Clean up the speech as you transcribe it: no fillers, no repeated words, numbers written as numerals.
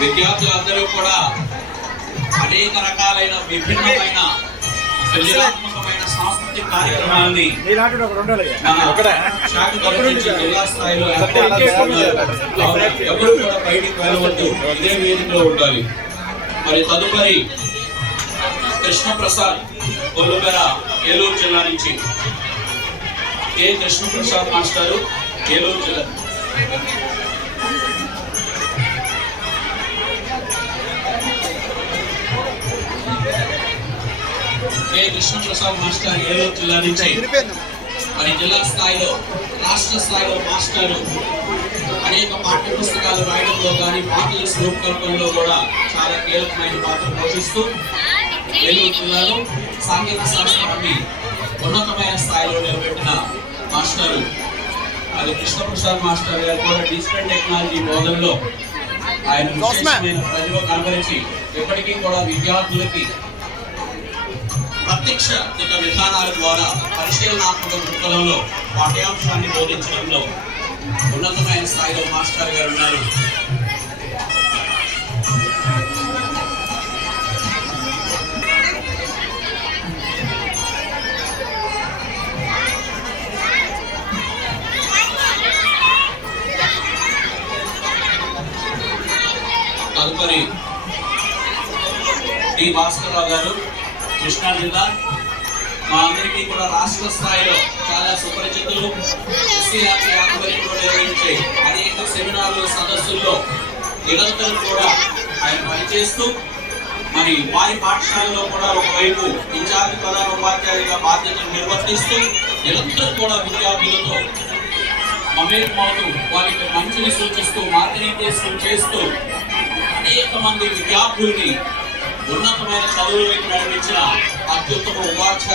విద్యార్థులందరూ కూడా అనేక రకాలైన విభిన్నమైన సృజనాత్మకమైన సాంస్కృతిక కార్యక్రమాలని జిల్లా స్థాయిలో ఎవరు కూడా బయటికి వెళ్ళవద్దు, ఇదే వేదికలో ఉండాలి. మరి తదుపరి కృష్ణప్రసాద్ కొల్లుపెర ఏలూరు జిల్లా నుంచి కె కృష్ణప్రసాద్ మాస్టారు ఏలూరు జిల్లా. కె కృష్ణప్రసాద్ మాస్టర్ ఏలూరు జిల్లా నుంచి మరి జిల్లా స్థాయిలో రాష్ట్ర స్థాయిలో మాస్టారు అనేక పాఠ్య పుస్తకాలు రాయడంలో కానీ పాటల రూపకల్పనలో కూడా చాలా కీలకమైన పాత్ర పోషిస్తూ ఏలూరు జిల్లాలో సాంఘిక శాస్త్రాన్ని ఉన్నతమైన స్థాయిలో నిలబెట్టిన మాస్టారు అది కృష్ణప్రసాద్ మాస్టర్ గారు కూడా డిజిటల్ టెక్నాలజీ బోధనలో ఆయన విశేషమైన ప్రతిభ కనబరిచి ఇప్పటికీ కూడా విద్యార్థులకి ప్రత్యక్ష విధానాల ద్వారా పరిశీలనాత్మక దృక్పథంలో పాఠ్యాంశాన్ని బోధించడంలో ఉన్నతమైన స్థాయిలో మాస్టర్ గారు ఉన్నారు. తదుపరి డి భాస్కర్రావు గారు కృష్ణా జిల్లా. మా అందరికీ కూడా రాష్ట్ర స్థాయిలో చాలా సుపరిచితులు. ఎస్సీఆర్టీ ఆధ్వర్యంలో నిర్వహించే అనేక సెమినార్లు సదస్సుల్లో నిరంతరం కూడా ఆయన పనిచేస్తూ మరి వారి పాఠశాలలో కూడా ఒకవైపు ఇన్ఛార్జి ప్రధాన ఉపాధ్యాయులుగా బాధ్యతలు నిర్వర్తిస్తూ నిరంతరం కూడా విద్యార్థులతో మమేకమవుతూ వారికి మంచిని సూచిస్తూ మార్గనిర్దేశం చేస్తూ అనేక మంది విద్యార్థుల్ని ఉన్నతమైన చదువుల వైపు నడిపించిన అత్యుత్తమ ఉపాధ్యాయులు.